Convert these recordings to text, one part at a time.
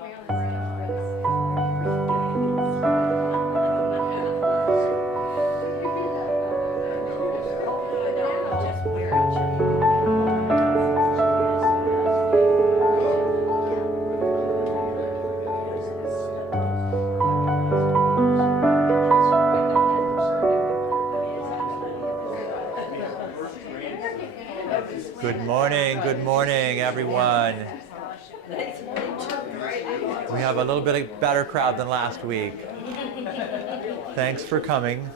Good morning, everyone. We have a little bit better crowd than last week. Thanks for coming.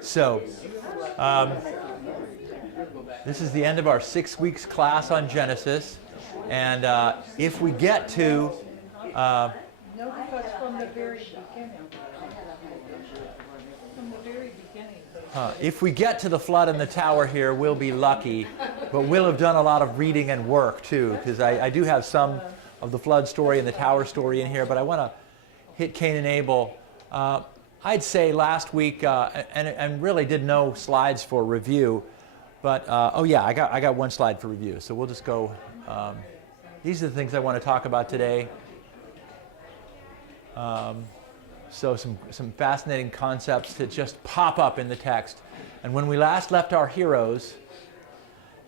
So, this is the end of our 6 weeks class on Genesis, and if we get to if we get to the flood in the tower here, we'll be lucky, but we'll have done a lot of reading and work too, because I do have some of the flood story and the tower story in here, but I want to hit Cain and Abel. I'd say last week, and really did no slides for review, but oh yeah, I got one slide for review, so we'll just go. These are the things I want to talk about today. So some fascinating concepts that just pop up in the text. And when we last left our heroes,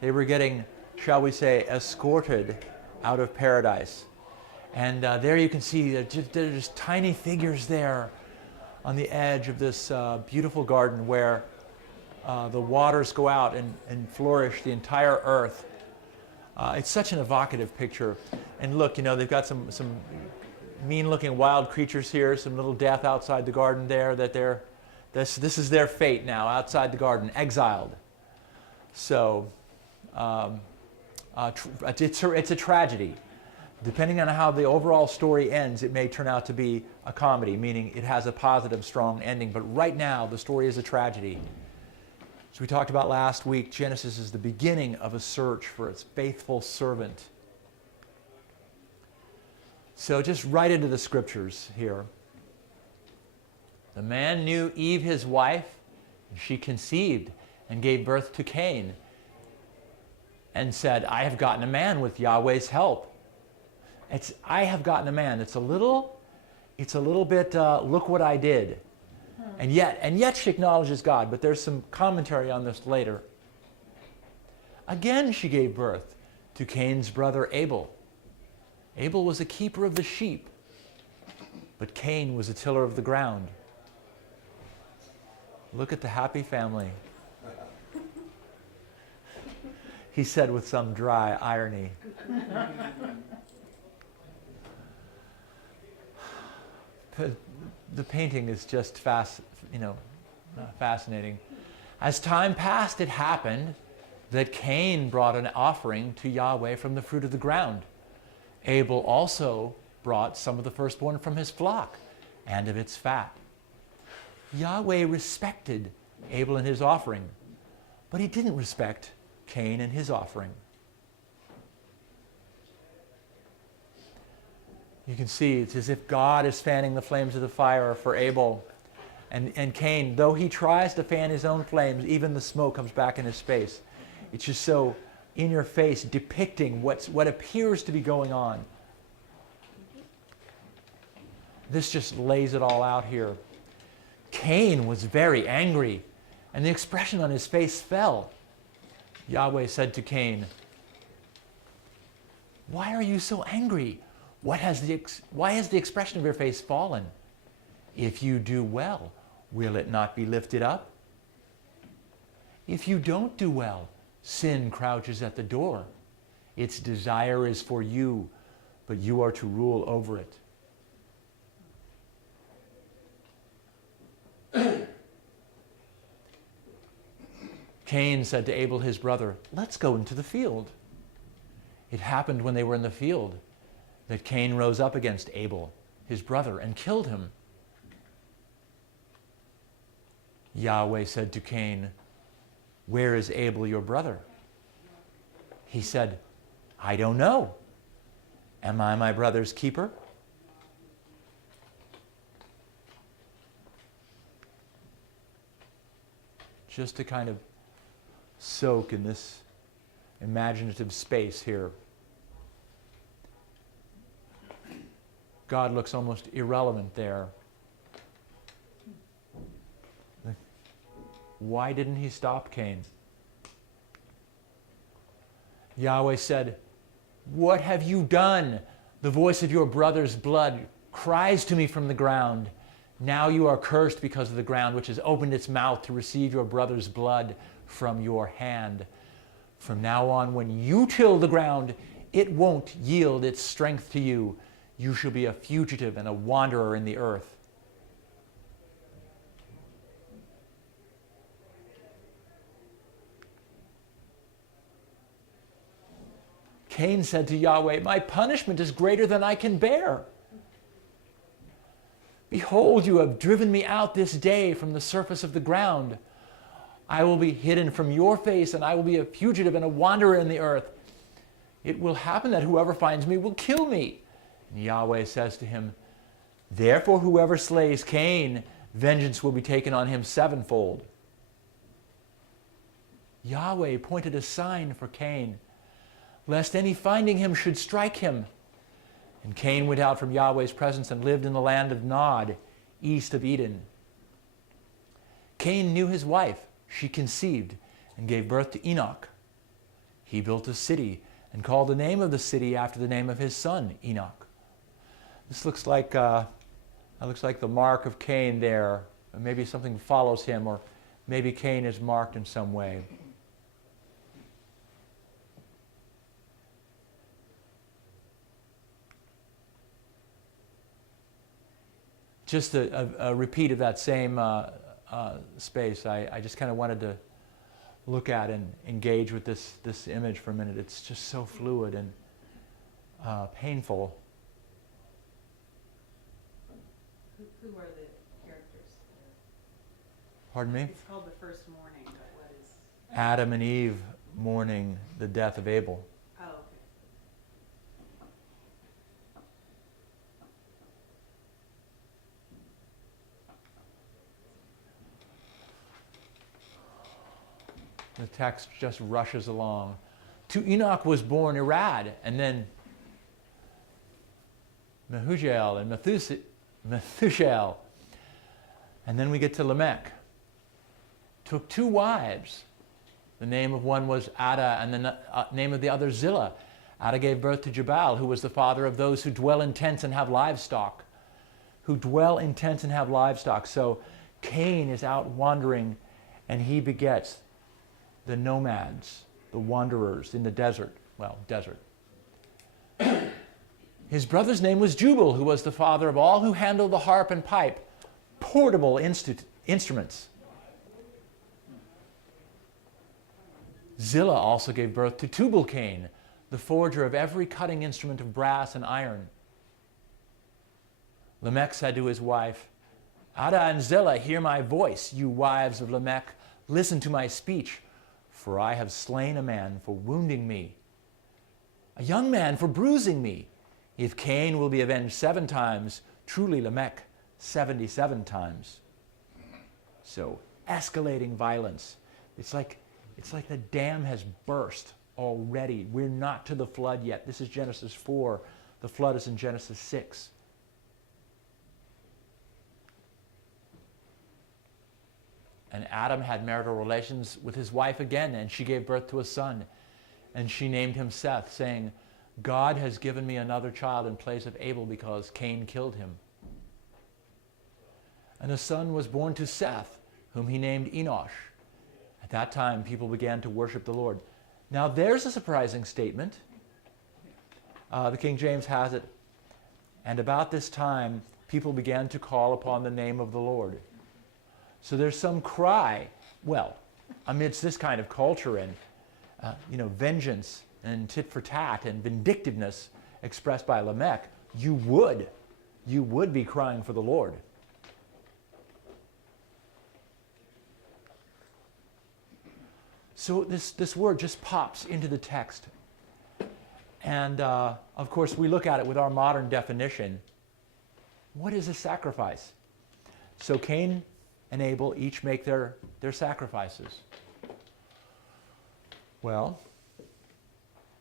they were getting, shall we say, escorted out of paradise. And there you can see that there's just tiny figures there on the edge of this beautiful garden where the waters go out and flourish the entire earth. It's such an evocative picture. And look, they've got some mean-looking wild creatures here, some little death outside the garden there, this is their fate now, outside the garden, exiled. So it's a tragedy. Depending on how the overall story ends, it may turn out to be a comedy, meaning it has a positive, strong ending. But right now, the story is a tragedy. As we talked about last week, Genesis is the beginning of a search for its faithful servant. So just right into the scriptures here. The man knew Eve his wife, and she conceived and gave birth to Cain, and said, I have gotten a man with Yahweh's help. I have gotten a man. It's a little bit, look what I did. And yet she acknowledges God, but there's some commentary on this later. Again she gave birth to Cain's brother Abel. Abel was a keeper of the sheep, but Cain was a tiller of the ground. Look at the happy family, he said with some dry irony. The painting is just fascinating. As time passed, it happened that Cain brought an offering to Yahweh from the fruit of the ground. Abel also brought some of the firstborn from his flock and of its fat. Yahweh respected Abel and his offering, but he didn't respect Cain and his offering. You can see it's as if God is fanning the flames of the fire for Abel. And Cain, though he tries to fan his own flames, even the smoke comes back in his face. It's just so in your face, depicting what appears to be going on. This just lays it all out here. Cain was very angry, and the expression on his face fell. Yahweh said to Cain, why are you so angry? Why has the expression of your face fallen? If you do well, will it not be lifted up? If you don't do well, sin crouches at the door. Its desire is for you, but you are to rule over it. Cain said to Abel his brother, let's go into the field. It happened when they were in the field that Cain rose up against Abel, his brother, and killed him. Yahweh said to Cain, where is Abel your brother? He said, I don't know. Am I my brother's keeper? Just to kind of soak in this imaginative space here. God looks almost irrelevant there. Why didn't he stop Cain? Yahweh said, "What have you done? The voice of your brother's blood cries to me from the ground. Now you are cursed because of the ground which has opened its mouth to receive your brother's blood from your hand. From now on, when you till the ground, it won't yield its strength to you. You shall be a fugitive and a wanderer in the earth." Cain said to Yahweh, "My punishment is greater than I can bear. Behold, you have driven me out this day from the surface of the ground. I will be hidden from your face, and I will be a fugitive and a wanderer in the earth. It will happen that whoever finds me will kill me." And Yahweh says to him, "Therefore whoever slays Cain, vengeance will be taken on him sevenfold." Yahweh appointed a sign for Cain, lest any finding him should strike him. And Cain went out from Yahweh's presence and lived in the land of Nod, east of Eden. Cain knew his wife. She conceived and gave birth to Enoch. He built a city and called the name of the city after the name of his son, Enoch. This looks like the mark of Cain there. Maybe something follows him, or maybe Cain is marked in some way. Just a repeat of that same space. I just kind of wanted to look at and engage with this image for a minute. It's just so fluid and painful. Who are the characters? Pardon me? It's called the first mourning, but what is... Adam and Eve mourning the death of Abel. Oh, okay. The text just rushes along. To Enoch was born Irad, and then Mehujael and Methushael. And then we get to Lamech. Took two wives. The name of one was Ada, and the name of the other Zillah. Ada gave birth to Jabal, who was the father of those who dwell in tents and have livestock. So Cain is out wandering, and he begets the nomads, the wanderers in the desert. Well, desert. His brother's name was Jubal, who was the father of all who handle the harp and pipe, portable instruments. Zillah also gave birth to Tubal-Cain, the forger of every cutting instrument of brass and iron. Lamech said to his wife, "Ada and Zillah, hear my voice, you wives of Lamech, listen to my speech. For I have slain a man for wounding me, a young man for bruising me. If Cain will be avenged 7 times, truly Lamech 77 times. So, escalating violence. It's like the dam has burst already. We're not to the flood yet. This is Genesis 4. The flood is in Genesis 6. And Adam had marital relations with his wife again, and she gave birth to a son. And she named him Seth, saying, "God has given me another child in place of Abel because Cain killed him." And a son was born to Seth, whom he named Enosh. At that time, people began to worship the Lord. Now, there's a surprising statement. The King James has it. And about this time, people began to call upon the name of the Lord. So there's some cry, well, amidst this kind of culture and, vengeance and tit for tat and vindictiveness expressed by Lamech, you would be crying for the Lord. So this word just pops into the text. And, of course, we look at it with our modern definition. What is a sacrifice? So Cain and Abel each make their sacrifices. Well,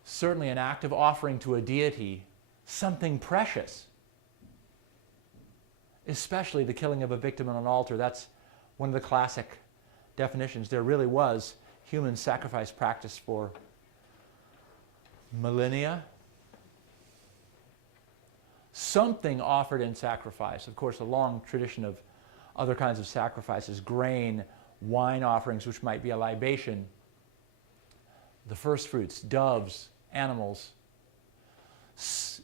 certainly an act of offering to a deity something precious, especially the killing of a victim on an altar. That's one of the classic definitions. There really was human sacrifice practice for millennia. Something offered in sacrifice. Of course, a long tradition of other kinds of sacrifices, grain, wine offerings, which might be a libation, the first fruits, doves, animals.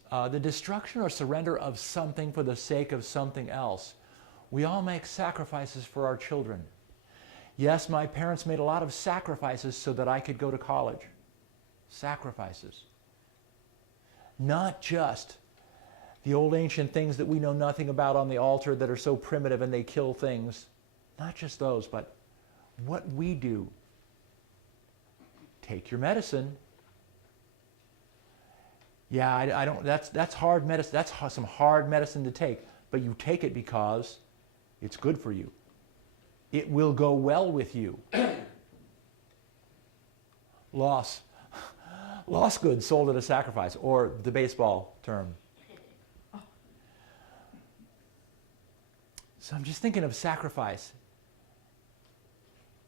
The destruction or surrender of something for the sake of something else. We all make sacrifices for our children. Yes, my parents made a lot of sacrifices so that I could go to college. Sacrifices. Not just the old ancient things that we know nothing about on the altar that are so primitive and they kill things. Not just those, but what we do. Take your medicine. Yeah, I don't. That's hard medicine. That's some hard medicine to take. But you take it because it's good for you. It will go well with you. Loss goods sold at a sacrifice, or the baseball term. So I'm just thinking of sacrifice.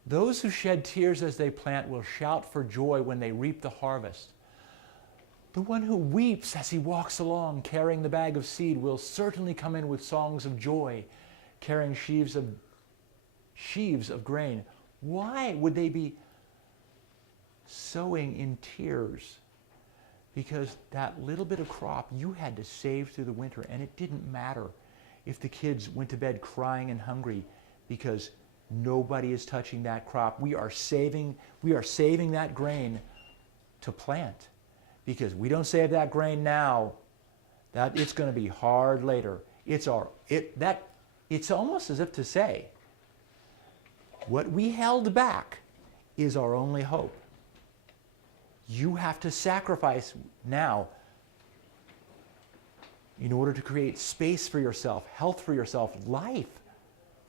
Those who shed tears as they plant will shout for joy when they reap the harvest. The one who weeps as he walks along carrying the bag of seed will certainly come in with songs of joy, carrying sheaves of grain. Why would they be sowing in tears? Because that little bit of crop you had to save through the winter, and it didn't matter if the kids went to bed crying and hungry, because nobody is touching that crop. We are saving that grain to plant. Because we don't save that grain now, that it's going to be hard later. It's almost as if to say, what we held back is our only hope. You have to sacrifice now in order to create space for yourself, health for yourself, life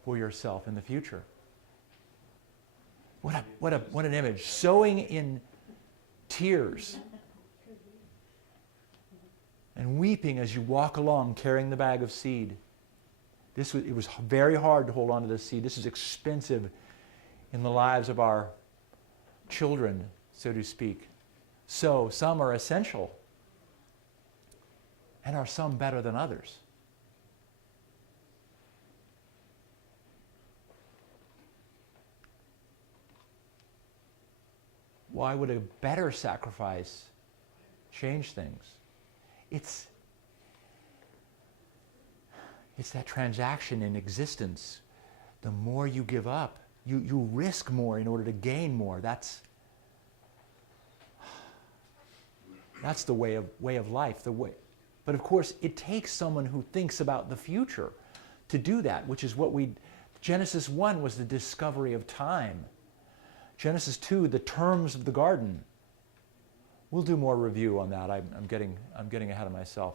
for yourself in the future. What an image. Sowing in tears and weeping as you walk along carrying the bag of seed. It was very hard to hold on to this seed. This is expensive in the lives of our children, so to speak. So some are essential, and are some better than others? Why would a better sacrifice change things? It's that transaction in existence. The more you give up, you risk more in order to gain more. That's the way of life. But of course, it takes someone who thinks about the future to do that, which is what Genesis 1 was the discovery of time. Genesis 2, the terms of the garden. We'll do more review on that. I'm getting ahead of myself.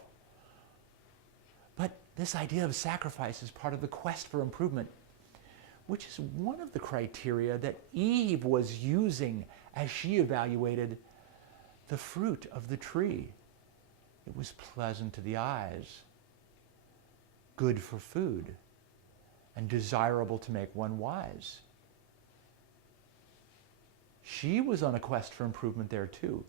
But this idea of sacrifice is part of the quest for improvement, which is one of the criteria that Eve was using as she evaluated the fruit of the tree. It was pleasant to the eyes, good for food, and desirable to make one wise. She was on a quest for improvement there too.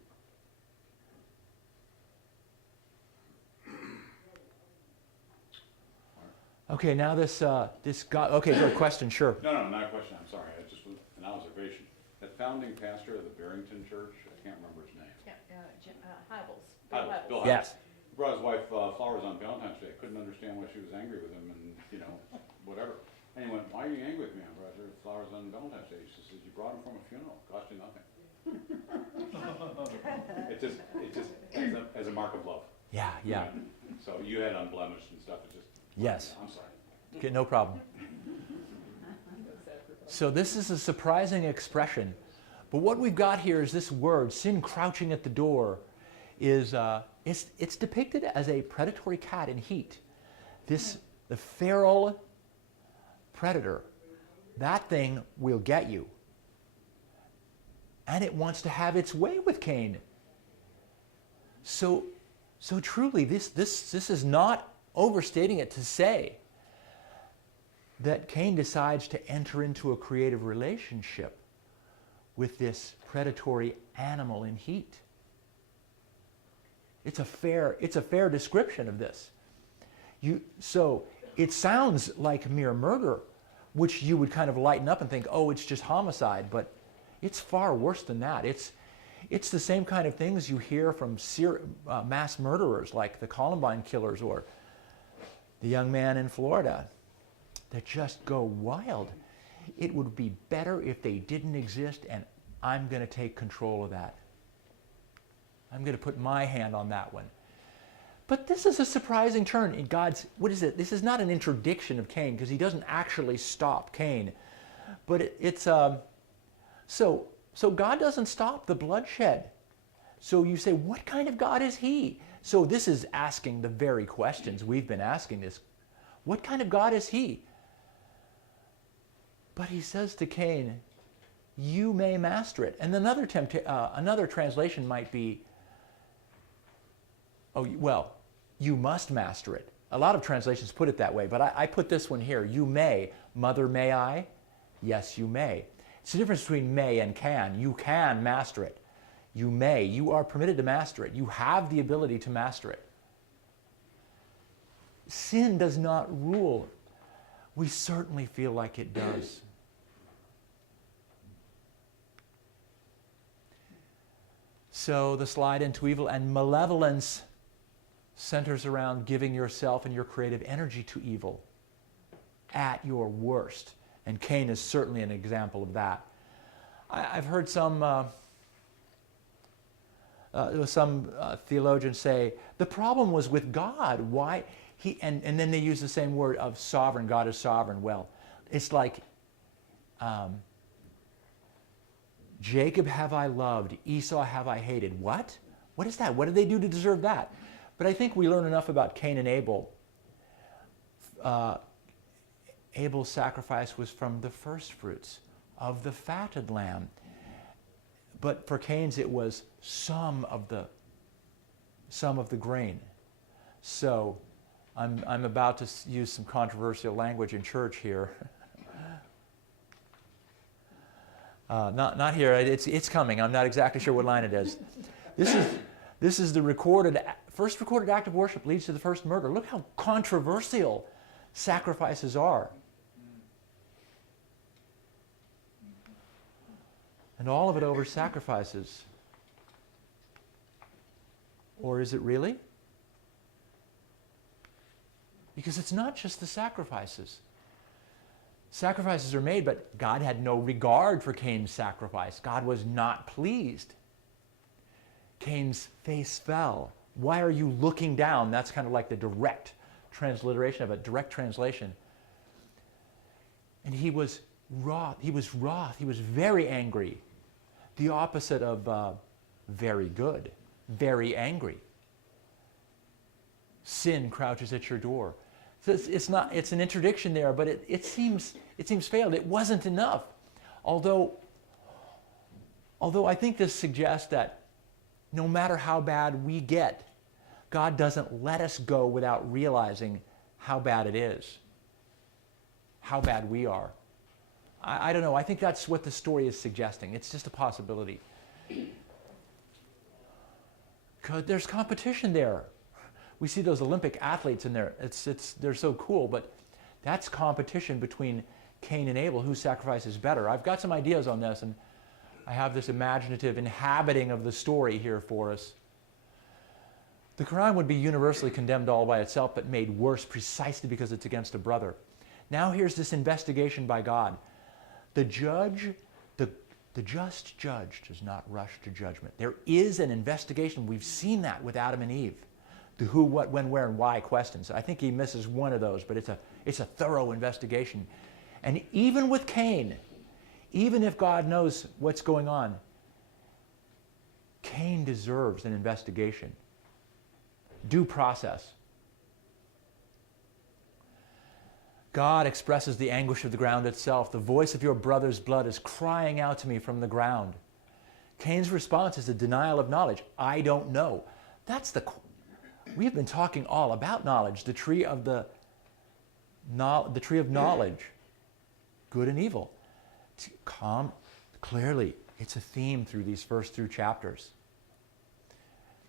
Okay, now this guy. Okay, good question. Sure. No, not a question. I'm sorry. I just an observation. That founding pastor of the Barrington Church, I can't remember his name. Hybels. Bill Yes. He brought his wife flowers on Valentine's Day. Couldn't understand why she was angry with him, and whatever. And he went, "Why are you angry with me? I brought her flowers on Valentine's Day." She says, "You brought them from a funeral. It cost you nothing." It just as a mark of love. Yeah. So you had unblemished and stuff. It just. Yes. I'm sorry. Okay, no problem. So this is a surprising expression. But what we've got here is this word, sin crouching at the door, is it's depicted as a predatory cat in heat. The feral predator, that thing will get you. and it wants to have its way with Cain. So truly, this is not overstating it to say that Cain decides to enter into a creative relationship with this predatory animal in heat. It's a fair description of this. So it sounds like mere murder, which you would kind of lighten up and think, oh, it's just homicide, but it's far worse than that. It's the same kind of things you hear from mass murderers like the Columbine killers or the young man in Florida that just go wild. It would be better if they didn't exist, and I'm going to take control of that. I'm going to put my hand on that one. But this is a surprising turn in God's, what is it? This is not an interdiction of Cain, because he doesn't actually stop Cain. But so God doesn't stop the bloodshed. So you say, what kind of God is he? So this is asking the very questions we've been asking this. What kind of God is he? But he says to Cain, you may master it. And another translation might be, you must master it. A lot of translations put it that way, but I put this one here. You may. Mother, may I? Yes, you may. It's the difference between may and can. You can master it. You may. You are permitted to master it. You have the ability to master it. Sin does not rule. We certainly feel like it does. So the slide into evil and malevolence centers around giving yourself and your creative energy to evil at your worst. And Cain is certainly an example of that. I've heard some theologians say the problem was with God. Why and then they use the same word of sovereign. God is sovereign. Well, it's like Jacob have I loved, Esau have I hated. What? What is that? What did they do to deserve that? But I think we learn enough about Cain and Abel. Abel's sacrifice was from the first fruits of the fatted lamb. But for Cain's it was some of the grain. So I'm about to use some controversial language in church here. Not here. It's coming. I'm not exactly sure what line it is. This is the first recorded act of worship leads to the first murder. Look how controversial sacrifices are. And all of it over sacrifices. Or is it really? Because it's not just the sacrifices. Sacrifices are made, but God had no regard for Cain's sacrifice. God was not pleased. Cain's face fell. Why are you looking down? That's kind of like the direct transliteration of it, direct translation. And he was wroth. He was very angry. The opposite of very good, very angry. Sin crouches at your door. So it's an interdiction there, but it seems failed. It wasn't enough. Although I think this suggests that no matter how bad we get, God doesn't let us go without realizing how bad it is, how bad we are. I don't know. I think that's what the story is suggesting. It's just a possibility. Because there's competition there. We see those Olympic athletes in there. They're so cool, but that's competition between Cain and Abel. Whose sacrifice is better? I've got some ideas on this, and I have this imaginative inhabiting of the story here for us. The Quran would be universally condemned all by itself, but made worse precisely because it's against a brother. Now here's this investigation by God. The just judge does not rush to judgment. There is an investigation. We've seen that with Adam and Eve. The who, what, when, where, and why questions. I think he misses one of those, but it's a thorough investigation. And even with Cain, even if God knows what's going on, Cain deserves an investigation. Due process. God expresses the anguish of the ground itself. The voice of your brother's blood is crying out to me from the ground. Cain's response is a denial of knowledge. I don't know. We've been talking all about knowledge, the tree of knowledge, good and evil. Clearly, it's a theme through these first 2 chapters.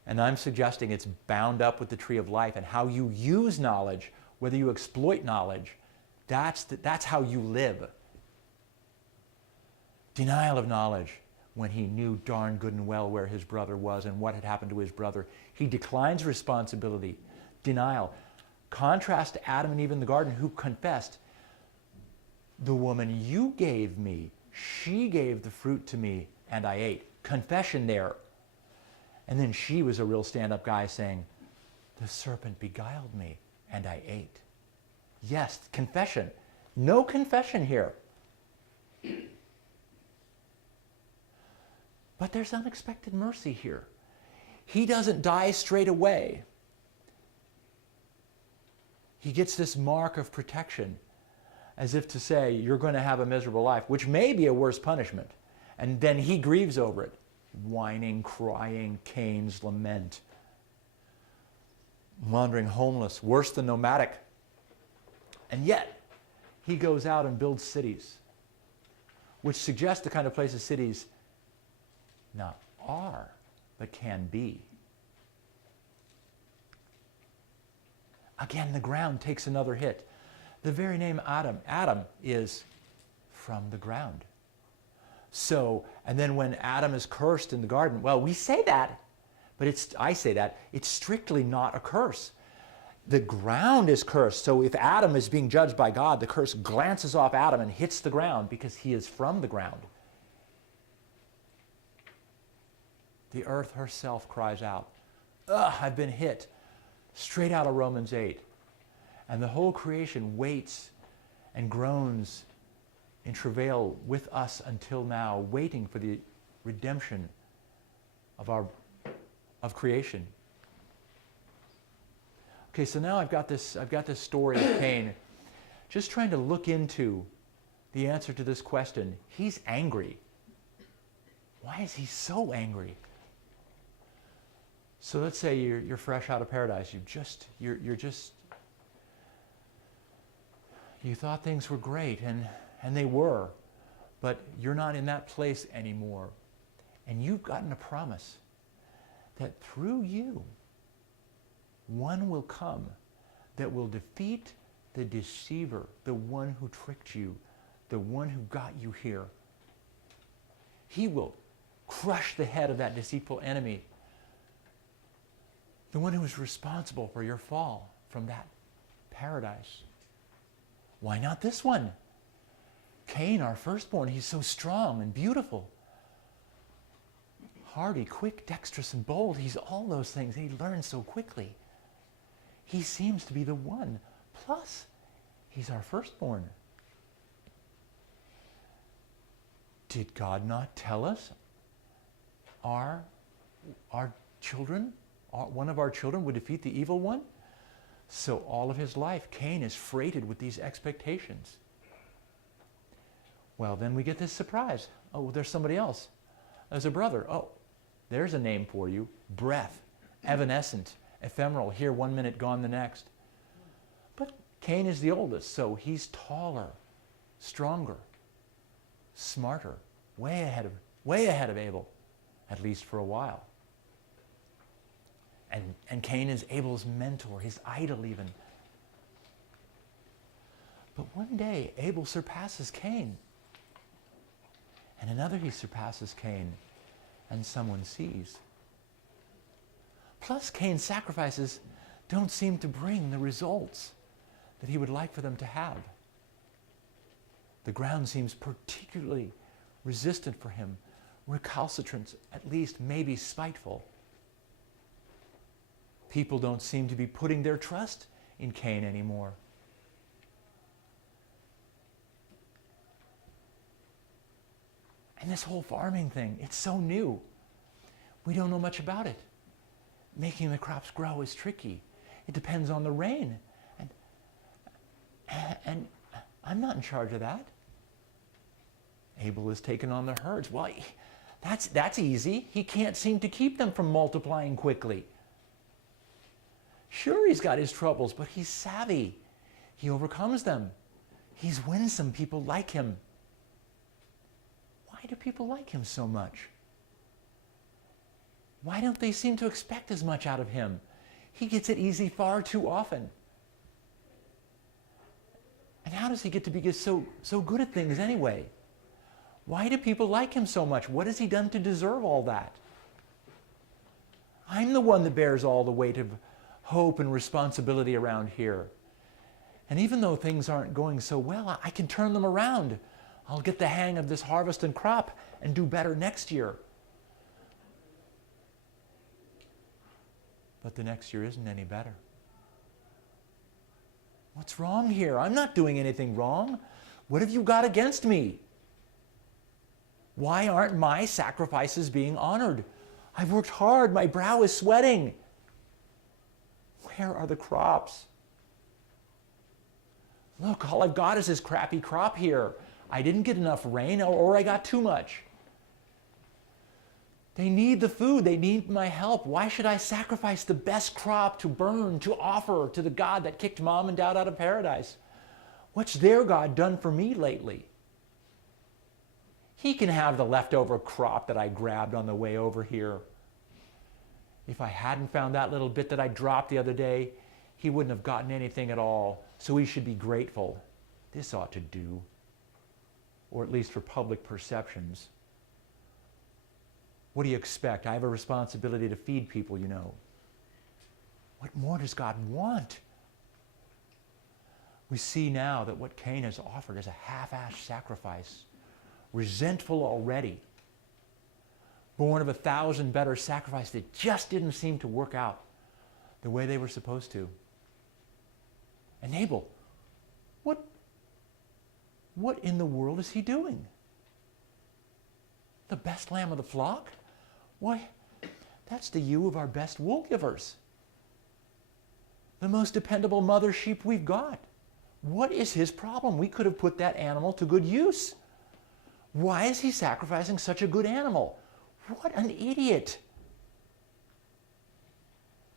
And I'm suggesting it's bound up with the tree of life and how you use knowledge, whether you exploit knowledge, that's how you live. Denial of knowledge, when he knew darn good and well where his brother was and what had happened to his brother. He declines responsibility. Denial. Contrast to Adam and Eve in the garden, who confessed, the woman you gave me, she gave the fruit to me and I ate. Confession there. And then she was a real stand-up guy saying, the serpent beguiled me and I ate. Yes, confession. No confession here. But there's unexpected mercy here. He doesn't die straight away. He gets this mark of protection, as if to say, you're going to have a miserable life, which may be a worse punishment. And then he grieves over it. Whining, crying, Cain's lament. Wandering homeless, worse than nomadic. And yet, he goes out and builds cities, which suggests the kind of places cities not are, but can be. Again, the ground takes another hit. The very name Adam is from the ground. So, and then when Adam is cursed in the garden, well, we say that, but I say that, it's strictly not a curse. The ground is cursed. So if Adam is being judged by God, the curse glances off Adam and hits the ground because he is from the ground. The earth herself cries out, ugh, I've been hit. Straight out of Romans 8. And the whole creation waits and groans in travail with us until now, waiting for the redemption of creation. Okay, so now I've got this story of Cain, just trying to look into the answer to this question. He's angry. Why is he so angry? So let's say you're fresh out of paradise. You thought things were great, and they were, but you're not in that place anymore. And you've gotten a promise that through you, one will come that will defeat the deceiver, the one who tricked you, the one who got you here. He will crush the head of that deceitful enemy, the one who was responsible for your fall from that paradise. Why not this one? Cain, our firstborn, he's so strong and beautiful. Hardy, quick, dexterous, and bold. He's all those things. He learns so quickly. He seems to be the one. Plus, he's our firstborn. Did God not tell us our children, one of our children would defeat the evil one? So all of his life, Cain is freighted with these expectations. Well, then we get this surprise. Oh, there's somebody else. There's a brother. Oh, there's a name for you. Breath, evanescent, ephemeral, here 1 minute, gone the next. But Cain is the oldest, so he's taller, stronger, smarter, way ahead of Abel, at least for a while. And Cain is Abel's mentor, his idol even. But one day, Abel surpasses Cain. And another he surpasses Cain, and someone sees. Plus, Cain's sacrifices don't seem to bring the results that he would like for them to have. The ground seems particularly resistant for him, recalcitrant, at least maybe spiteful. People don't seem to be putting their trust in Cain anymore. And this whole farming thing, it's so new. We don't know much about it. Making the crops grow is tricky. It depends on the rain. And I'm not in charge of that. Abel has taken on the herds. Well, That's easy. He can't seem to keep them from multiplying quickly. Sure, he's got his troubles, but he's savvy. He overcomes them. He's winsome. People like him. Why do people like him so much? Why don't they seem to expect as much out of him? He gets it easy far too often. And how does he get to be so good at things anyway? Why do people like him so much? What has he done to deserve all that? I'm the one that bears all the weight of hope and responsibility around here. And even though things aren't going so well, I can turn them around. I'll get the hang of this harvest and crop and do better next year. But the next year isn't any better. What's wrong here? I'm not doing anything wrong. What have you got against me? Why aren't my sacrifices being honored? I've worked hard. My brow is sweating. Where are the crops? Look, all I've got is this crappy crop here. I didn't get enough rain, or I got too much. They need the food. They need my help. Why should I sacrifice the best crop to burn, to offer to the God that kicked mom and dad out of paradise? What's their God done for me lately? He can have the leftover crop that I grabbed on the way over here. If I hadn't found that little bit that I dropped the other day, he wouldn't have gotten anything at all. So he should be grateful. This ought to do. Or at least for public perceptions. What do you expect? I have a responsibility to feed people, you know. What more does God want? We see now that what Cain has offered is a half-assed sacrifice. Resentful already. Born of 1,000 better sacrifices that just didn't seem to work out the way they were supposed to. And Abel, what in the world is he doing? The best lamb of the flock? Why, that's the ewe of our best wool givers. The most dependable mother sheep we've got. What is his problem? We could have put that animal to good use. Why is he sacrificing such a good animal? What an idiot.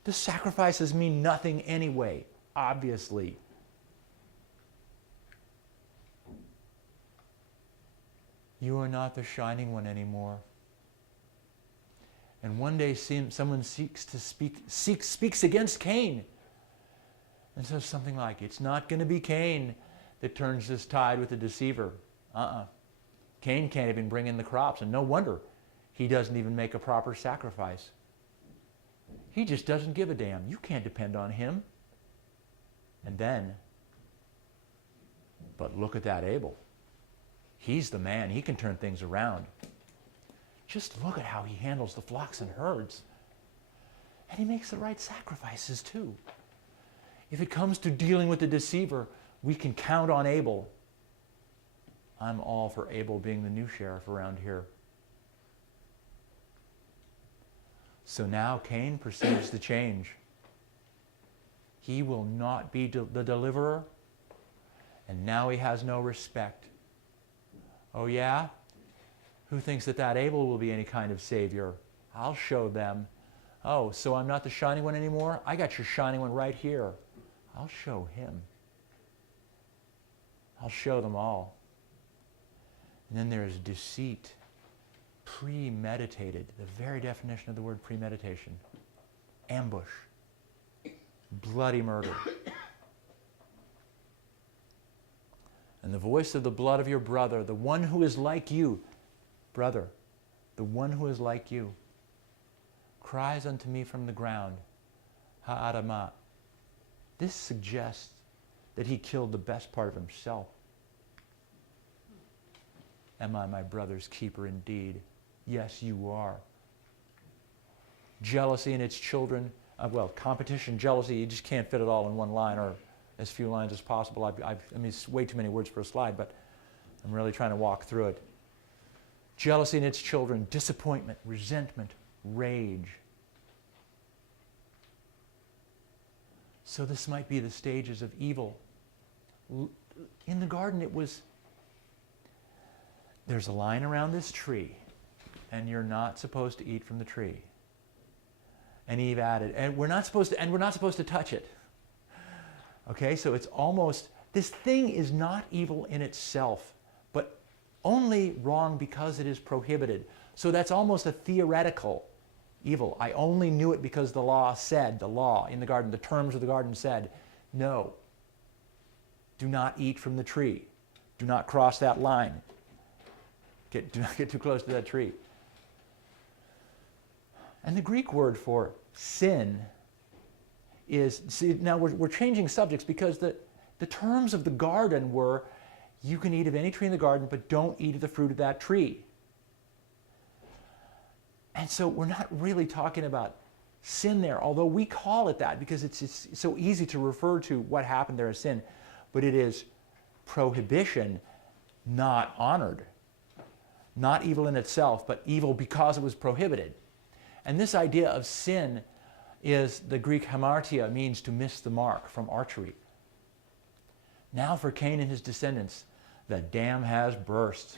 The sacrifices mean nothing anyway, obviously. You are not the shining one anymore. And one day someone speaks against Cain and says something like, it's not going to be Cain that turns this tide with the deceiver. Cain can't even bring in the crops, and no wonder he doesn't even make a proper sacrifice. He just doesn't give a damn. You can't depend on him. And then, but look at that Abel. He's the man. He can turn things around. Just look at how he handles the flocks and herds. And he makes the right sacrifices too. If it comes to dealing with the deceiver, we can count on Abel. I'm all for Abel being the new sheriff around here. So now Cain perceives the change. He will not be the deliverer, and now he has no respect. Oh yeah? Who thinks that Abel will be any kind of savior? I'll show them. Oh, so I'm not the shining one anymore? I got your shining one right here. I'll show him. I'll show them all. And then there's deceit. Premeditated. The very definition of the word premeditation. Ambush. Bloody murder. And the voice of the blood of your brother, the one who is like you, brother, the one who is like you, cries unto me from the ground, Ha'adamah. This suggests that he killed the best part of himself. Am I my brother's keeper indeed? Yes, you are. Jealousy and its children, competition, jealousy, you just can't fit it all in one line or as few lines as possible. I mean, it's way too many words for a slide, but I'm really trying to walk through it. Jealousy and its children, disappointment, resentment, rage. So this might be the stages of evil. In the garden, there's a line around this tree. and you're not supposed to eat from the tree. And Eve added, and we're not supposed to touch it. Okay, so it's almost, this thing is not evil in itself, but only wrong because it is prohibited. So that's almost a theoretical evil. I only knew it because the law in the garden, the terms of the garden said, no, do not eat from the tree. Do not cross that line. Do not get too close to that tree. And the Greek word for sin is, see, now we're changing subjects because the terms of the garden were, you can eat of any tree in the garden, but don't eat of the fruit of that tree. And so we're not really talking about sin there, although we call it that because it's so easy to refer to what happened there as sin. But it is prohibition, not honored. Not evil in itself, but evil because it was prohibited. And this idea of sin is the Greek hamartia, means to miss the mark, from archery. Now for Cain and his descendants, the dam has burst.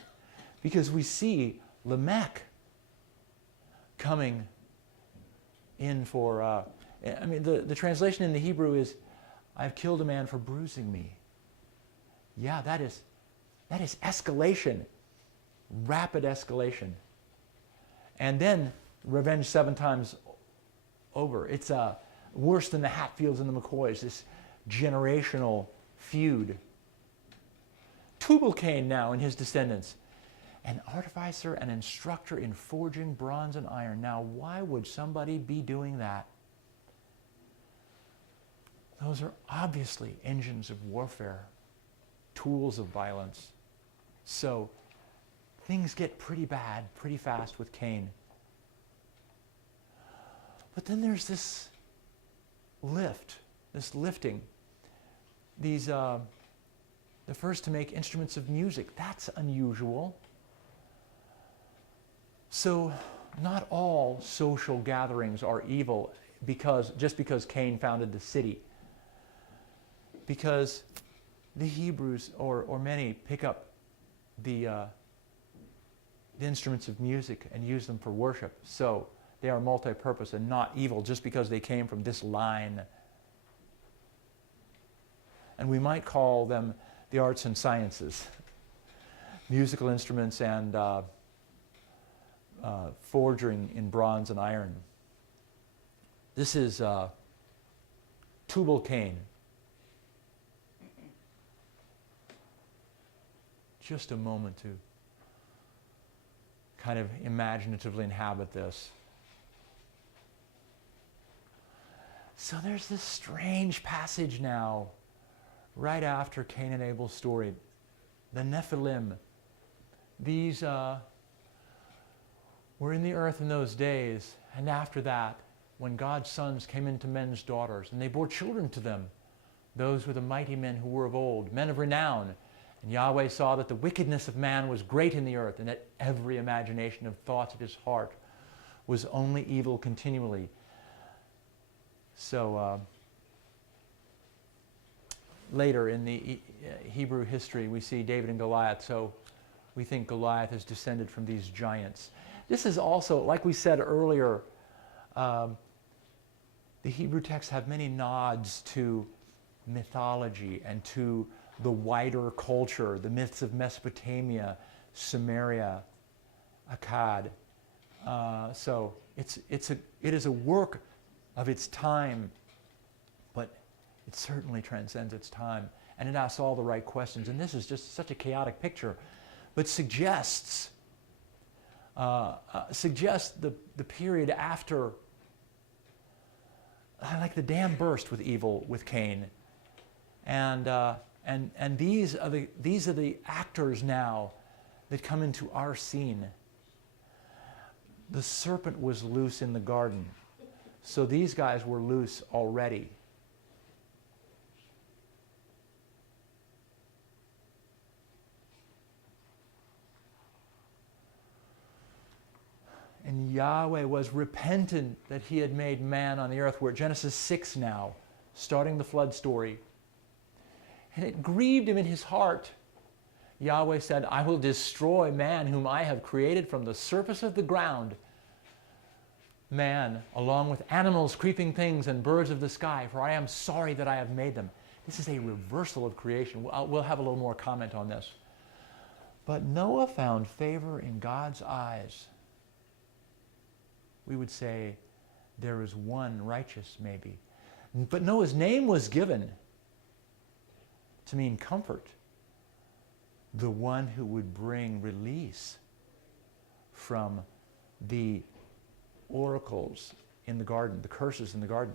Because we see Lamech coming in for, the translation in the Hebrew is, I've killed a man for bruising me. Yeah, that is escalation, rapid escalation. And then revenge 7 times over. It's worse than the Hatfields and the McCoys, this generational feud. Tubal-Cain now and his descendants, an artificer and instructor in forging bronze and iron. Now, why would somebody be doing that? Those are obviously engines of warfare, tools of violence. So things get pretty bad pretty fast with Cain. But then there's this lifting. These, the first to make instruments of music. That's unusual. So not all social gatherings are evil just because Cain founded the city. Because the Hebrews, or many, pick up the instruments of music and use them for worship. So they are multi-purpose and not evil just because they came from this line. And we might call them the arts and sciences. Musical instruments and forging in bronze and iron. This is Tubal-Cain. Just a moment to kind of imaginatively inhabit this. So there's this strange passage now, right after Cain and Abel's story. The Nephilim. These were in the earth in those days, and after that, when God's sons came into men's daughters, and they bore children to them. Those were the mighty men who were of old, men of renown. And Yahweh saw that the wickedness of man was great in the earth, and that every imagination of thoughts of his heart was only evil continually. So later in the Hebrew history, we see David and Goliath. So we think Goliath is descended from these giants. This is also, like we said earlier, the Hebrew texts have many nods to mythology and to the wider culture, the myths of Mesopotamia, Samaria, Akkad. So it is a work of its time, but it certainly transcends its time, and it asks all the right questions. And this is just such a chaotic picture, but suggests the period after, like the dam burst with evil with Cain, and these are the actors now that come into our scene. The serpent was loose in the garden, so these guys were loose already. And Yahweh was repentant that he had made man on the earth. We're at Genesis 6 now, starting the flood story. And it grieved him in his heart Yahweh said, I will destroy man whom I have created from the surface of the ground. Man, along with animals, creeping things, and birds of the sky, for I am sorry that I have made them. This is a reversal of creation. We'll have a little more comment on this. But Noah found favor in God's eyes. We would say there is one righteous, maybe. But Noah's name was given to mean comfort. The one who would bring release from the oracles in the garden, the curses in the garden.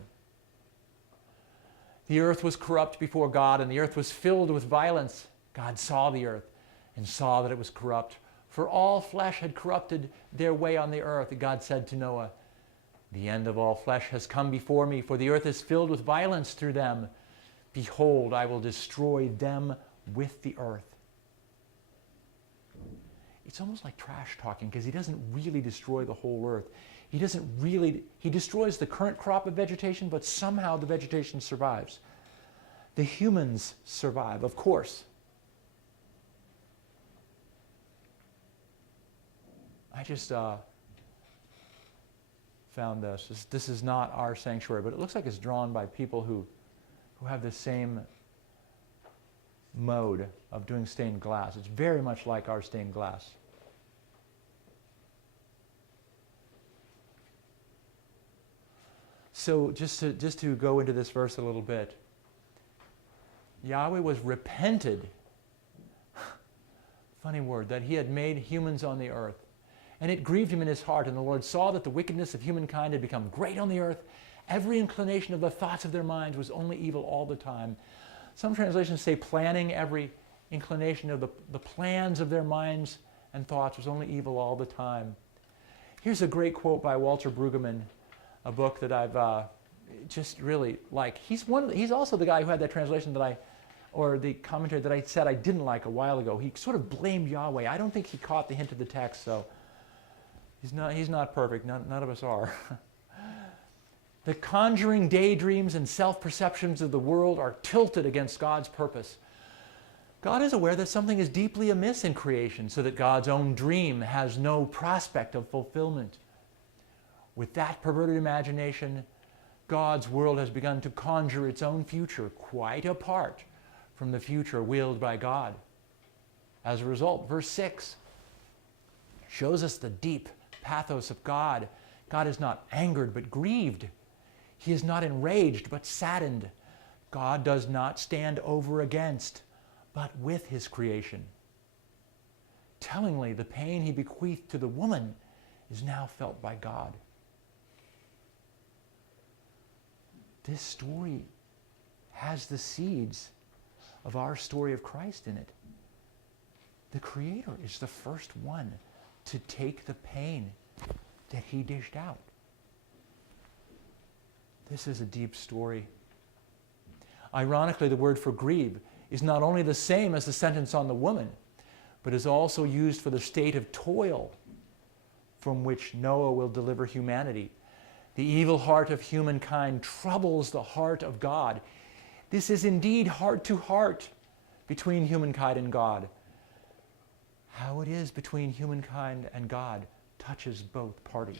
The earth was corrupt before God, and the earth was filled with violence. God saw the earth and saw that it was corrupt, for all flesh had corrupted their way on the earth. And God said to Noah, the end of all flesh has come before me, for the earth is filled with violence through them. Behold, I will destroy them with the earth. It's almost like trash talking, because he doesn't really destroy the whole earth. He destroys the current crop of vegetation, but somehow the vegetation survives. The humans survive, of course. I just found this. This is not our sanctuary, but it looks like it's drawn by people who have the same mode of doing stained glass. It's very much like our stained glass. So just to go into this verse a little bit, Yahweh was repented, funny word, that he had made humans on the earth. And it grieved him in his heart, and the Lord saw that the wickedness of humankind had become great on the earth. Every inclination of the thoughts of their minds was only evil all the time. Some translations say planning, every inclination of the plans of their minds and thoughts was only evil all the time. Here's a great quote by Walter Brueggemann, a book that I've just really like. He's also the guy who had that translation or the commentary that I said I didn't like a while ago. He sort of blamed Yahweh. I don't think he caught the hint of the text, so he's not perfect. None of us are. The conjuring daydreams and self-perceptions of the world are tilted against God's purpose. God is aware that something is deeply amiss in creation, so that God's own dream has no prospect of fulfillment. With that perverted imagination, God's world has begun to conjure its own future quite apart from the future willed by God. As a result, verse 6 shows us the deep pathos of God. God is not angered but grieved. He is not enraged but saddened. God does not stand over against, but with his creation. Tellingly, the pain he bequeathed to the woman is now felt by God. This story has the seeds of our story of Christ in it. The Creator is the first one to take the pain that he dished out. This is a deep story. Ironically, the word for grieve is not only the same as the sentence on the woman, but is also used for the state of toil from which Noah will deliver humanity. The evil heart of humankind troubles the heart of God. This is indeed heart to heart between humankind and God. How it is between humankind and God touches both parties.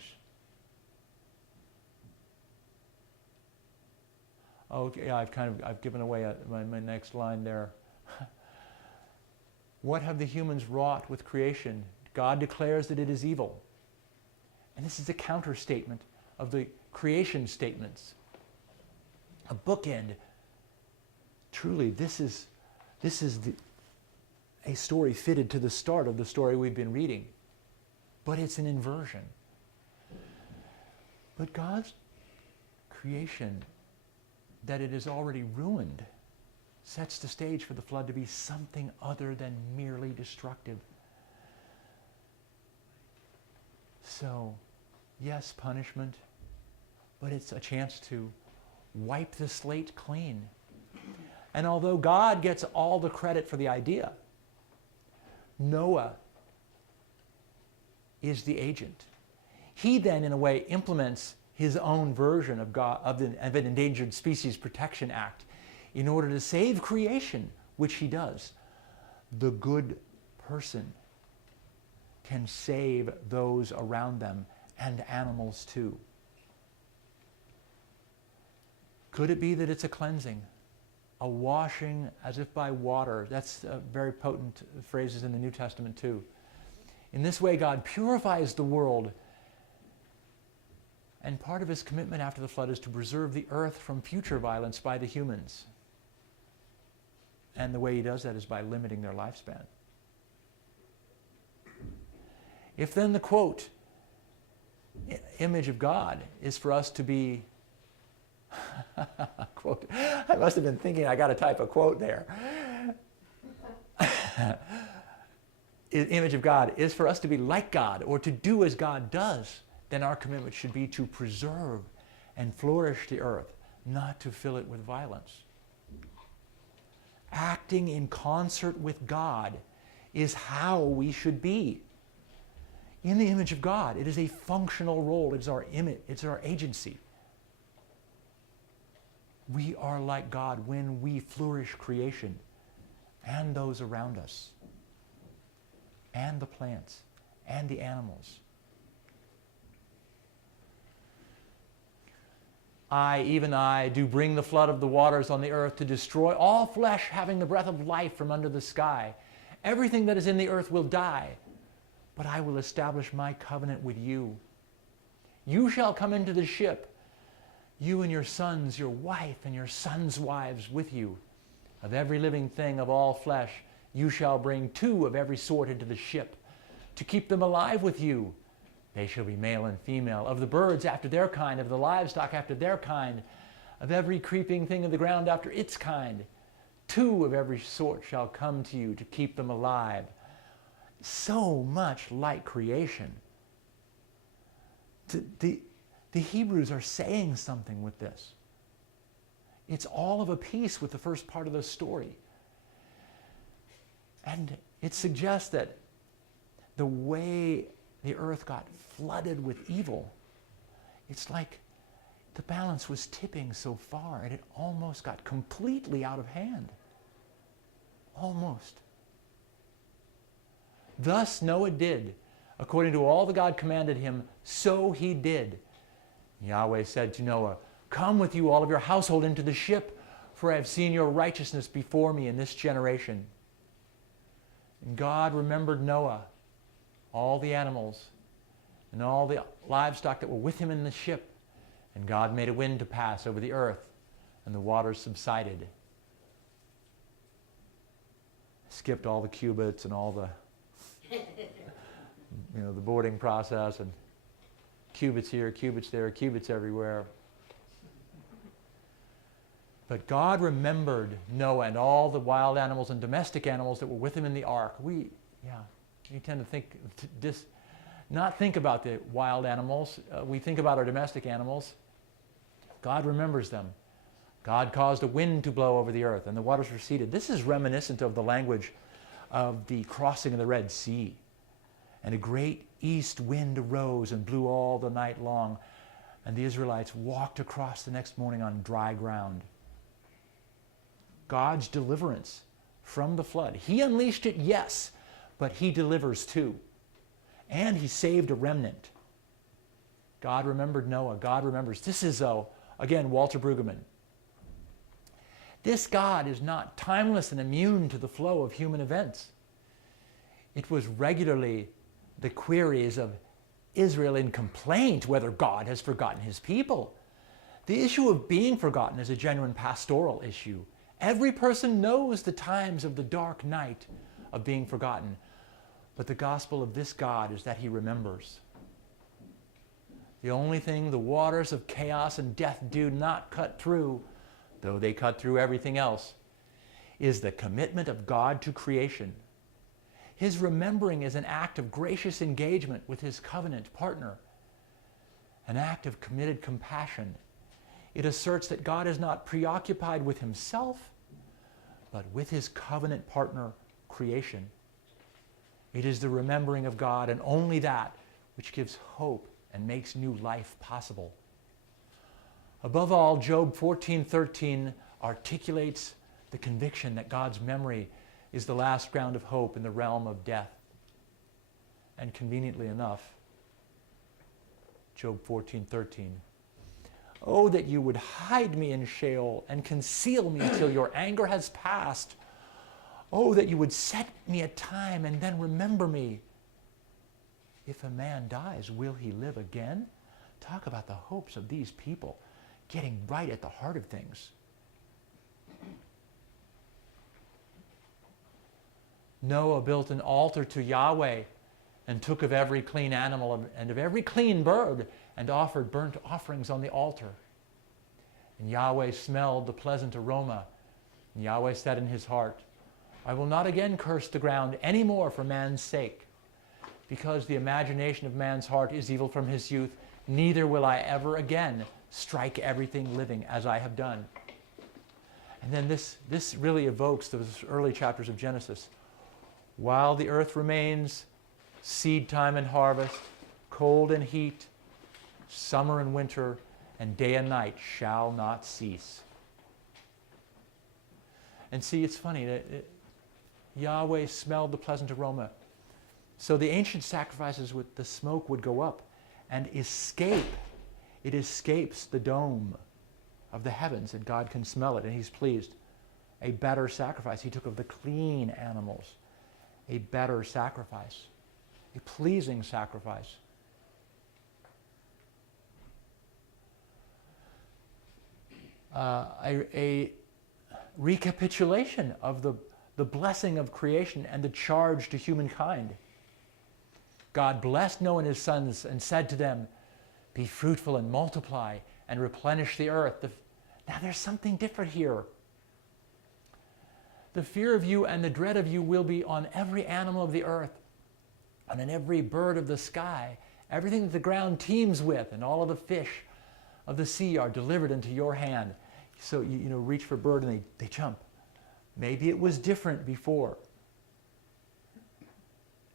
Okay, I've given away my next line there. What have the humans wrought with creation? God declares that it is evil. And this is a counter statement of the creation statements. A bookend. Truly, this is a story fitted to the start of the story we've been reading. But it's an inversion. But God's creation, that it is already ruined, sets the stage for the flood to be something other than merely destructive. So, yes, punishment, but it's a chance to wipe the slate clean. And although God gets all the credit for the idea, Noah is the agent. He then, in a way, implements his own version of an Endangered Species Protection Act in order to save creation, which he does. The good person can save those around them and animals too. Could it be that it's a cleansing, a washing as if by water? That's very potent phrases in the New Testament too. In this way, God purifies the world. And part of his commitment after the flood is to preserve the earth from future violence by the humans. And the way he does that is by limiting their lifespan. If then the quote, image of God, is for us to be, quote, I must have been thinking I got to type a quote there. Image of God is for us to be like God or to do as God does, then our commitment should be to preserve and flourish the earth, not to fill it with violence. Acting in concert with God is how we should be. In the image of God, it is a functional role. It's our image, it's our agency. We are like God when we flourish creation and those around us, and the plants, and the animals. I, even I, do bring the flood of the waters on the earth to destroy all flesh having the breath of life from under the sky. Everything that is in the earth will die, but I will establish my covenant with you. You shall come into the ship, you and your sons, your wife, and your sons' wives with you. Of every living thing of all flesh, you shall bring 2 of every sort into the ship, to keep them alive with you. They shall be male and female, of the birds after their kind, of the livestock after their kind, of every creeping thing of the ground after its kind. 2 of every sort shall come to you to keep them alive. So much like creation. The Hebrews are saying something with this. It's all of a piece with the first part of the story. And it suggests that the way the earth got flooded with evil, it's like the balance was tipping so far and it almost got completely out of hand. Almost. Thus Noah did, according to all that God commanded him, so he did. Yahweh said to Noah, "Come with you all of your household into the ship, for I have seen your righteousness before me in this generation." And God remembered Noah, all the animals, and all the livestock that were with him in the ship. And God made a wind to pass over the earth, and the waters subsided. Skipped all the cubits and all the, the boarding process, and cubits here, cubits there, cubits everywhere. But God remembered Noah and all the wild animals and domestic animals that were with him in the ark. We tend to not think about the wild animals. We think about our domestic animals. God remembers them. God caused a wind to blow over the earth, and the waters receded. This is reminiscent of the language of the crossing of the Red Sea. And a great east wind arose and blew all the night long, and the Israelites walked across the next morning on dry ground. God's deliverance from the flood. He unleashed it, yes, but he delivers too. And he saved a remnant. God remembered Noah. God remembers. This is, again, Walter Brueggemann. This God is not timeless and immune to the flow of human events. It was regularly the queries of Israel in complaint whether God has forgotten his people. The issue of being forgotten is a genuine pastoral issue. Every person knows the times of the dark night of being forgotten. But the gospel of this God is that he remembers. The only thing the waters of chaos and death do not cut through, though they cut through everything else, is the commitment of God to creation. His remembering is an act of gracious engagement with his covenant partner, an act of committed compassion. It asserts that God is not preoccupied with himself, but with his covenant partner, creation. It is the remembering of God, and only that, which gives hope and makes new life possible. Above all, Job 14:13 articulates the conviction that God's memory is the last ground of hope in the realm of death. And conveniently enough, Job 14:13. Oh, that you would hide me in Sheol and conceal me until your anger has passed. Oh, that you would set me a time and then remember me. If a man dies, will he live again? Talk about the hopes of these people getting right at the heart of things. Noah built an altar to Yahweh and took of every clean animal and of every clean bird and offered burnt offerings on the altar. And Yahweh smelled the pleasant aroma. And Yahweh said in his heart, I will not again curse the ground any more for man's sake, because the imagination of man's heart is evil from his youth, neither will I ever again strike everything living as I have done. And then this really evokes those early chapters of Genesis. While the earth remains, seed time and harvest, cold and heat, summer and winter, and day and night shall not cease. And see, it's funny that Yahweh smelled the pleasant aroma. So the ancient sacrifices with the smoke would go up and escape. It escapes the dome of the heavens, and God can smell it, and he's pleased. A better sacrifice. He took of the clean animals. A better sacrifice. A pleasing sacrifice. A recapitulation of the blessing of creation and the charge to humankind. God blessed Noah and his sons and said to them, be fruitful and multiply and replenish the earth. Now there's something different here. The fear of you and the dread of you will be on every animal of the earth and on every bird of the sky. Everything that the ground teems with and all of the fish of the sea are delivered into your hand. So you reach for a bird and they jump. Maybe it was different before.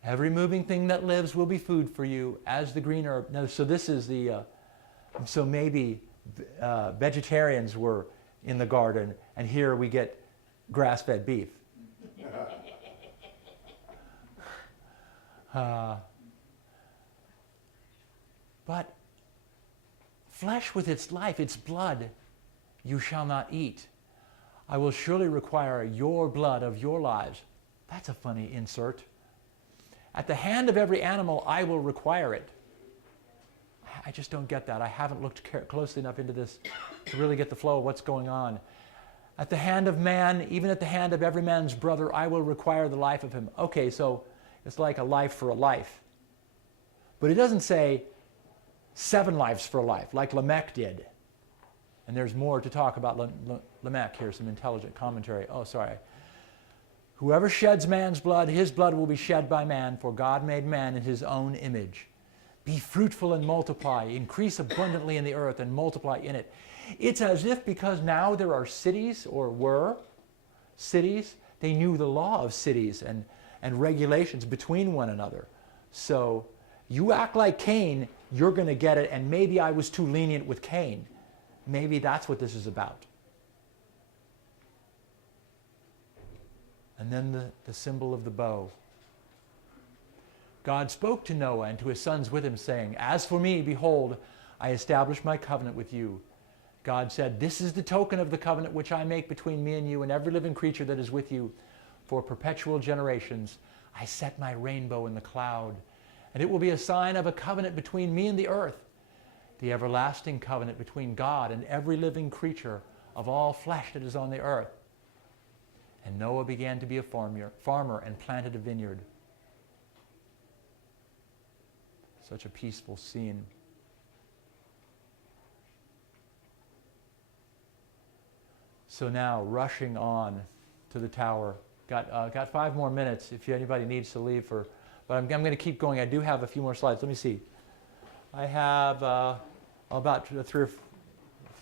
Every moving thing that lives will be food for you, as the green herb. No, so this is so maybe vegetarians were in the garden, and here we get grass-fed beef. But flesh with its life, its blood, you shall not eat. I will surely require your blood of your lives. That's a funny insert. At the hand of every animal, I will require it. I just don't get that. I haven't looked closely enough into this to really get the flow of what's going on. At the hand of man, even at the hand of every man's brother, I will require the life of him. Okay, so it's like a life for a life. But it doesn't say 7 lives for a life, like Lamech did. And there's more to talk about Lamech here, some intelligent commentary. Oh, sorry. Whoever sheds man's blood, his blood will be shed by man, for God made man in his own image. Be fruitful and multiply, increase abundantly in the earth and multiply in it. It's as if because now there are cities, or were cities, they knew the law of cities and regulations between one another. So you act like Cain, you're going to get it, and maybe I was too lenient with Cain. Maybe that's what this is about. And then the symbol of the bow. God spoke to Noah and to his sons with him, saying, as for me, behold, I establish my covenant with you. God said, this is the token of the covenant which I make between me and you and every living creature that is with you for perpetual generations. I set my rainbow in the cloud, and it will be a sign of a covenant between me and the earth, the everlasting covenant between God and every living creature of all flesh that is on the earth. And Noah began to be a farmer and planted a vineyard. Such a peaceful scene. So now, rushing on to the tower. Got 5 more minutes if anybody needs to leave but I'm going to keep going. I do have a few more slides. Let me see. I have about 3 or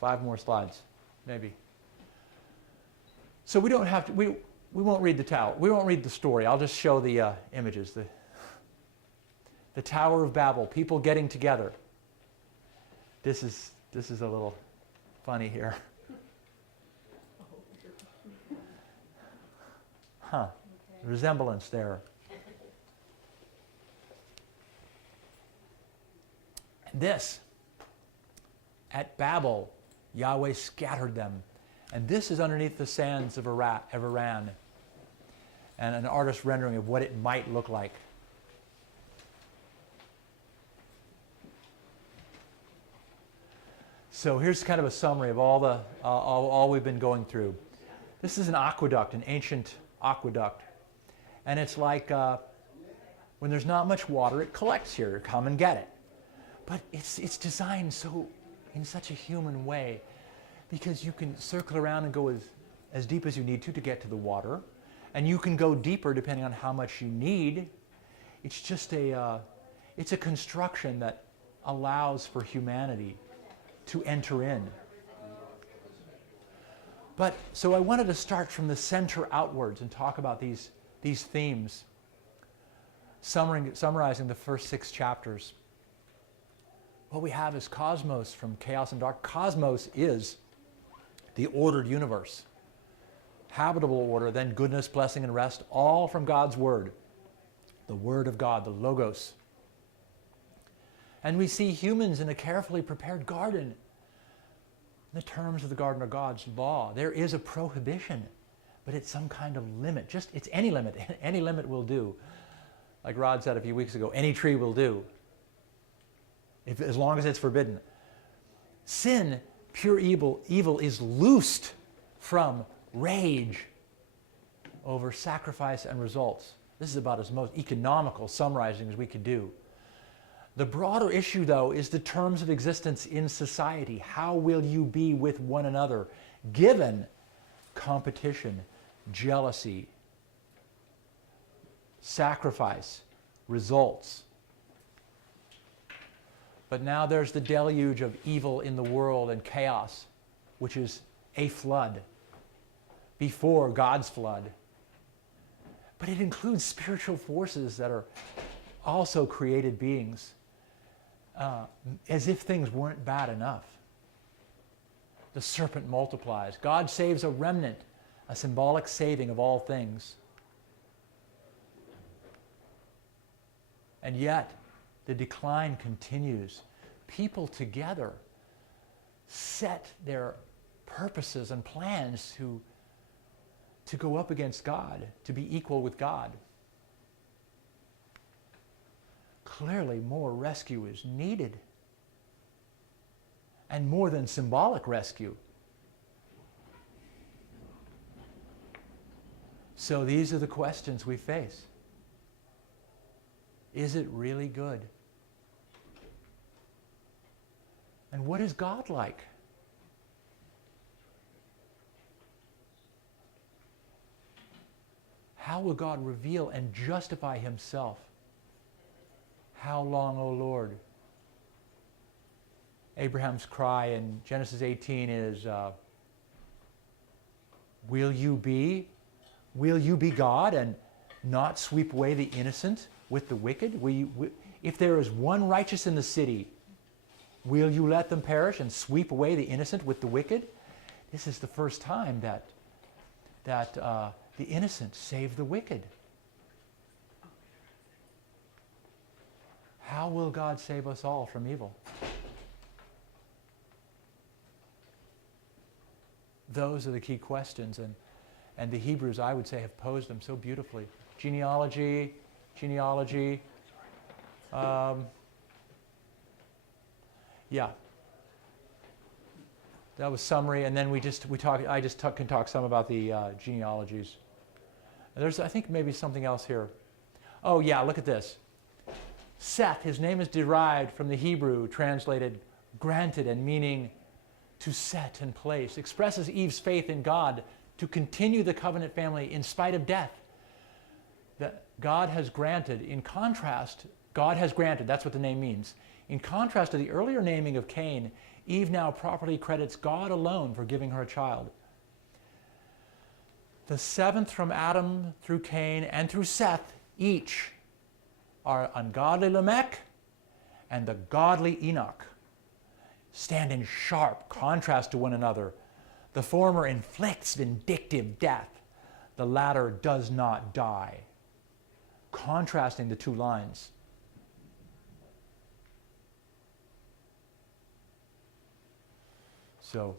5 more slides, maybe. So we don't have to, we won't read the tower. We won't read the story. I'll just show the images. The Tower of Babel, people getting together. This is a little funny here. Huh. resemblance there. This, at Babel, Yahweh scattered them. And this is underneath the sands of Iran. And an artist's rendering of what it might look like. So here's kind of a summary of all we've been going through. This is an aqueduct, an ancient aqueduct. And it's like when there's not much water, it collects here. Come and get it. But it's designed in such a human way, because you can circle around and go as deep as you need to get to the water. And you can go deeper depending on how much you need. It's just it's a construction that allows for humanity to enter in. But so I wanted to start from the center outwards and talk about these themes, summarizing the first 6 chapters. What we have is cosmos, from chaos and dark. Cosmos is the ordered universe. Habitable order, then goodness, blessing, and rest, all from God's Word. The Word of God, the Logos. And we see humans in a carefully prepared garden. The terms of the garden are God's law. There is a prohibition, but it's some kind of limit. It's any limit. Any limit will do. Like Rod said a few weeks ago, any tree will do, as long as it's forbidden. Sin, pure evil is loosed from rage over sacrifice and results. This is about as most economical summarizing as we could do. The broader issue, though, is the terms of existence in society. How will you be with one another given competition, jealousy, sacrifice, results? But now there's the deluge of evil in the world and chaos, which is a flood before God's flood. But it includes spiritual forces that are also created beings, as if things weren't bad enough. The serpent multiplies. God saves a remnant, a symbolic saving of all things. And yet, the decline continues. People together set their purposes and plans to go up against God, to be equal with God. Clearly, more rescue is needed. And more than symbolic rescue. So these are the questions we face. Is it really good? And what is God like? How will God reveal and justify himself? How long, O Lord? Abraham's cry in Genesis 18 is, will you be God and not sweep away the innocent with the wicked? If there is one righteous in the city, will you let them perish and sweep away the innocent with the wicked? This is the first time that the innocent save the wicked. How will God save us all from evil? Those are the key questions, and the Hebrews, I would say, have posed them so beautifully. Genealogy. Yeah. That was summary, and then I can talk some about the genealogies. There's, I think, maybe something else here. Oh yeah, look at this. Seth, his name is derived from the Hebrew translated granted and meaning to set in place, expresses Eve's faith in God to continue the covenant family in spite of death. That God has granted, that's what the name means. In contrast to the earlier naming of Cain, Eve now properly credits God alone for giving her a child. The seventh from Adam through Cain and through Seth, each are ungodly Lamech and the godly Enoch, stand in sharp contrast to one another. The former inflicts vindictive death. The latter does not die. Contrasting the two lines. So,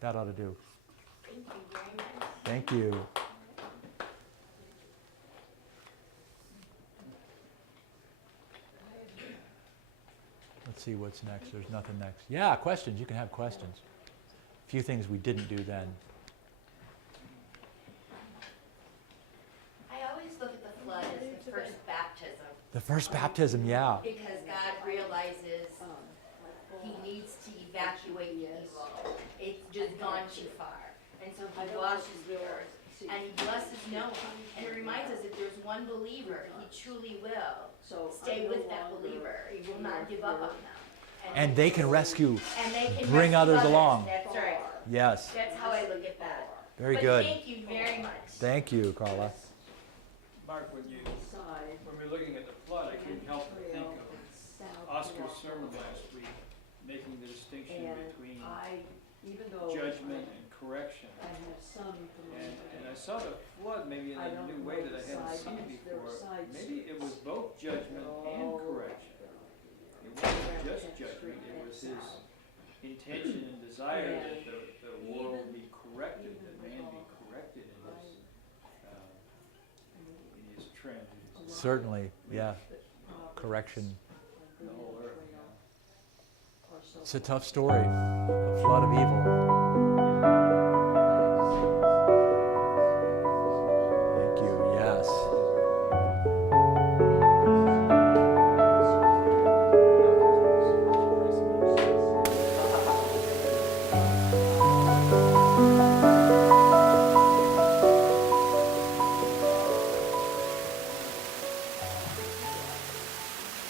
that ought to do. Thank you very much. Thank you. Let's see what's next. There's nothing next. Yeah, questions. You can have questions. A few things we didn't do then. I always look at the flood as the first baptism The first baptism, yeah. because God realizes he needs to evacuate the evil. It's just gone too far. And so he washes the earth and he blesses Noah. And it reminds us if there's one believer, he truly will stay with that believer. He will not give up on them. And they can rescue, And they can bring rescue others along. That's right. Yes. That's how I look at that. Very But good. thank you very much. Thank you, Carla. Mark, when we're looking at the flood, I couldn't help but think of Oscar's sermon last week, making the distinction between judgment and correction. And I saw the flood maybe in a new way that I hadn't seen before. Maybe it was both judgment and correction. It wasn't just judgment, it was his intention and desire that the world be corrected, that man be corrected in his trend. Certainly, yeah. Correction. The whole earth. It's a tough story. A flood of evil.